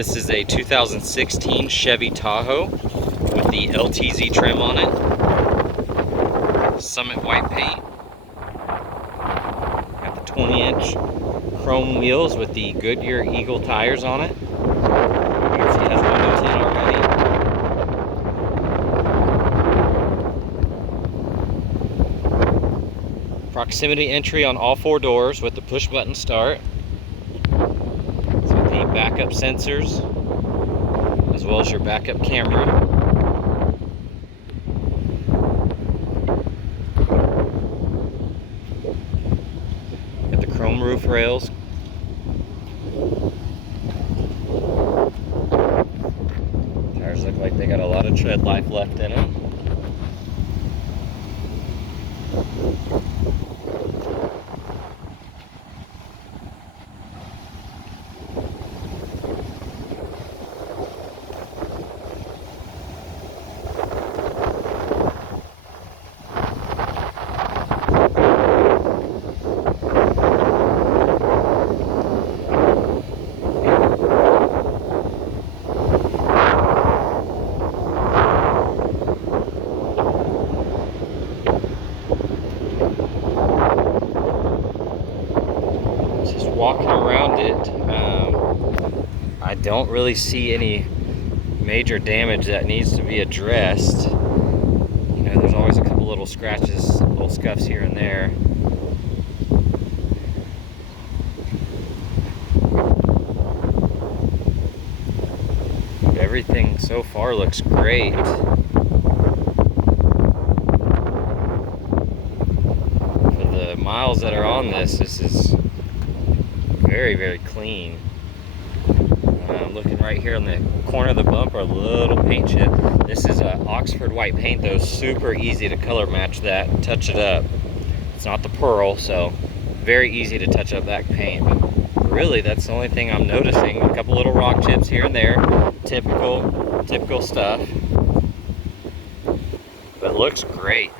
This is a 2016 Chevy Tahoe with the LTZ trim on it. Summit white paint. Got the 20-inch chrome wheels with the Goodyear Eagle tires on it. You can see it has windows in already. Proximity entry on all four doors with the push button start. So the backup sensors, as well as your backup camera. Got the chrome roof rails. Tires look like they got a lot of tread life left in them. Walking around it, I don't really see any major damage that needs to be addressed. You know, there's always a couple little scratches, little scuffs here and there. Everything so far looks great. For the miles that are on this, this is very, very clean. I'm looking right here on the corner of the bumper, a little paint chip. This is Oxford white paint though, super easy to color match that and touch it up. It's not the pearl, so very easy to touch up that paint. But really, that's the only thing I'm noticing. A couple little rock chips here and there, typical stuff. But it looks great.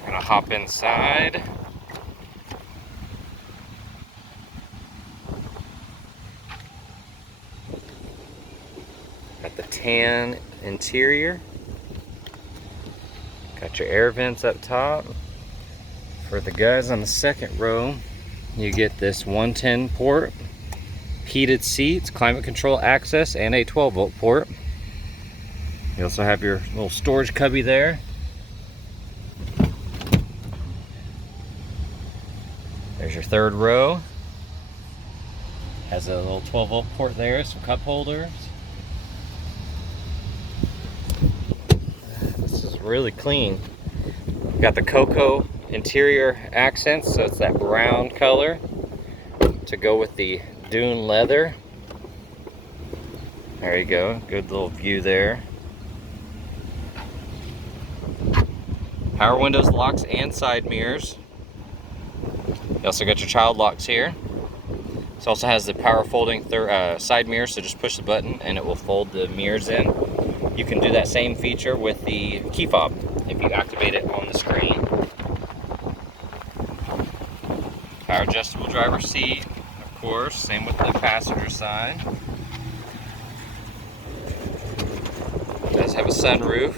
I'm gonna hop inside. Got the tan interior. Got your air vents up top. For the guys on the second row, you get this 110 port, heated seats, climate control access, and a 12-volt port. You also have your little storage cubby there. There's your third row. Has a little 12-volt port there, some cup holders. Really clean. Got the cocoa interior accents, so it's that brown color to go with the DUNE leather. There you go, good little view there. Power windows, locks, and side mirrors. You also got your child locks here. This also has the power folding side mirror, so just push the button and it will fold the mirrors in. You can do that same feature with the key fob if you activate it on the screen. Power adjustable driver seat, of course, same with the passenger side. It does have a sunroof.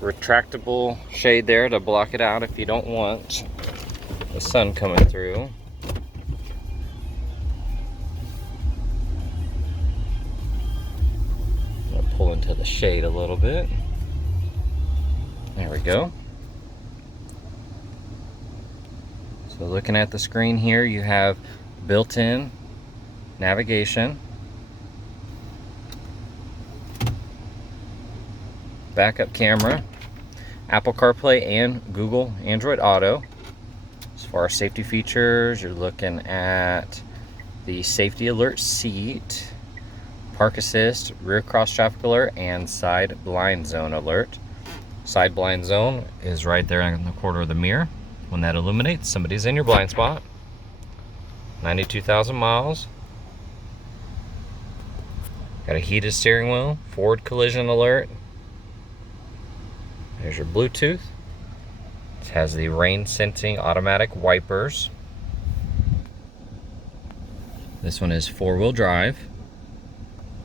Retractable shade there to block it out if you don't want the sun coming through. Pull into the shade a little bit. There we go. So looking at the screen here, you have built-in navigation, backup camera, Apple CarPlay, and Google Android Auto. As far as safety features, you're looking at the safety alert seat, park assist, rear cross traffic alert, and side blind zone alert. Side blind zone is right there in the corner of the mirror. When that illuminates, somebody's in your blind spot. 92,000 miles. Got a heated steering wheel, forward collision alert. There's your Bluetooth. It has the rain sensing automatic wipers. This one is 4-wheel drive.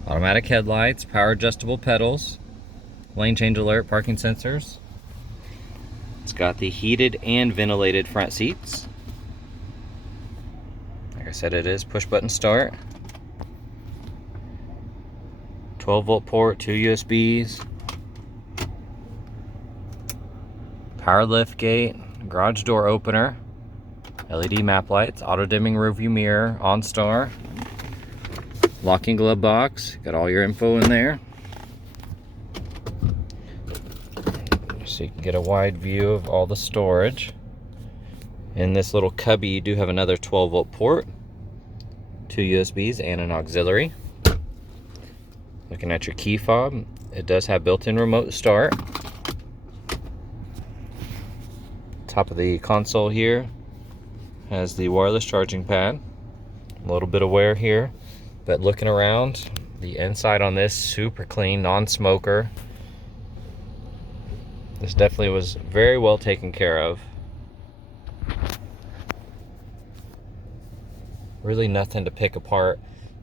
Automatic headlights, power adjustable pedals, lane change alert, parking sensors. It's got the heated and ventilated front seats. Like I said, it is push button start. 12-volt port, 2 USBs. Power lift gate, garage door opener, LED map lights, auto dimming rearview mirror, OnStar. Locking glove box, got all your info in there. So you can get a wide view of all the storage. In this little cubby, you do have another 12-volt port, 2 USBs, and an auxiliary. Looking at your key fob, it does have built-in remote start. Top of the console here has the wireless charging pad. A little bit of wear here. But looking around, the inside on this, super clean, non-smoker. This definitely was very well taken care of. Really nothing to pick apart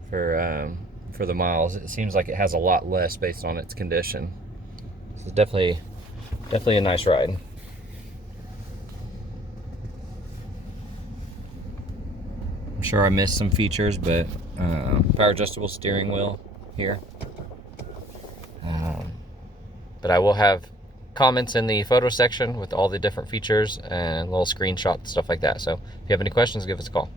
for the miles. It seems like it has a lot less based on its condition. It's definitely a nice ride. I'm sure I missed some features, but power adjustable steering wheel here. But I will have comments in the photo section with all the different features and little screenshots, stuff like that. So if you have any questions, give us a call.